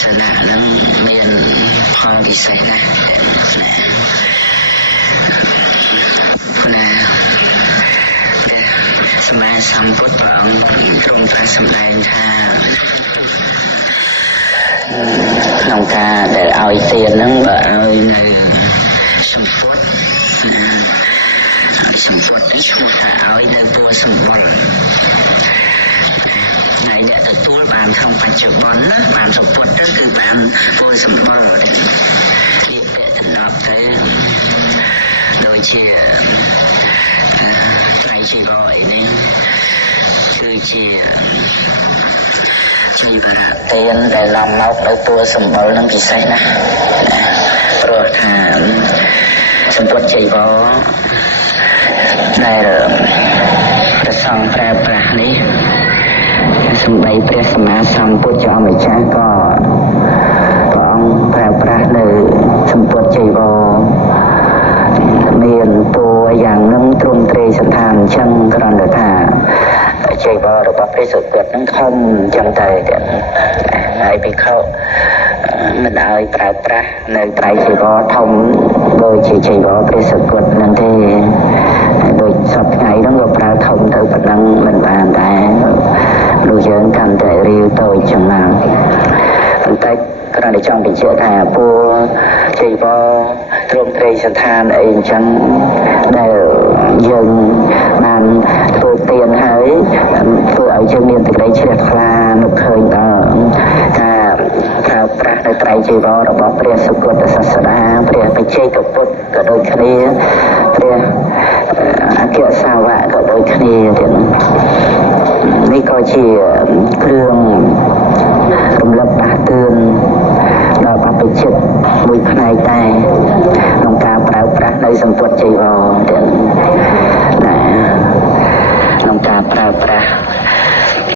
សនានឹងមានផលពិសេសណាស់ណាសម្មាសម្ពុទ្ធព្រះអង្គទ្រង់ត្រាស់សម្ដែងថាក្នុងការដែលឲ្យទានហ្នឹងបើឲ្យនៅសម្ពុទ្ធសម្ពុទ្ធនេះឈ្មោះថាឲ្យនៅពួរសម្បុរហើយអ្នកទទួលបានក្នុងបច្ចុប្បន្នណាបានសម្ពុទ្ធទៅគឺបានពួរសម្បុរនេះពាក្យតំណប់ទៅដូចជាត្រៃជីវរអីនេះគឺជាជីវរៈទានដែលនាំមកនៅតួសម្បុរនឹងពិសេសណាស់ព្រោះថាសម្ពុទ្ធជីវរដែលព្រះសង្ឃប្រើប្រាស់នេះសម្ដីព្រះសម្មាសម្ពុទ្ធជាម្ចាស់ក៏ព្រះអង្គប្រើប្រាស់នៅសម្ពុទ្ធជីវរមានតួយ៉ាងនឹងទ្រង់ទ្រាយស្ថានអញ្ចឹងគ្រាន់តែថាជីវររបស់ព្រះសុគតនឹងធំអញ្ចឹងតែហើយភិក្ខុមិនឲ្យប្រើប្រាស់នៅត្រៃជីវរធំដូចជាជីវរព្រះសុគតនឹងទេដូចសពថ្ងៃហ្នឹងក៏ប្រើធំទៅប៉ុណ្ណឹងមិនបានដែរលោកយើងកាន់តែរាវតូចចឹងណាប៉ុន្តែគ្រាន់តែចង់បញ្ជាក់ថាពួកជីវរទ្រង់ទ្រាយស្ថានអីអញ្ចឹងដែលយើងបានធ្វើទានហើយធ្វើឲ្យយើងមានសេចក្តីជ្រះថ្លានឹកឃើញដល់ការប្រើប្រាស់នៅត្រៃជីវររបស់ព្រះសុគតសាសនាព្រះបច្ចេកពុទ្ធក៏ដូចគ្នាព្រះអគ្គសាវកក៏ដូចគ្នាទៀតនេះក៏ជាគ្រឿងរំលឹកដាស់តឿនដល់បព្វជិតមួយផ្នែកដែរក្នុងការប្រើប្រាស់នៅសម្ពុទ្ធជីវរទៀតណាក្នុងការប្រើប្រាស់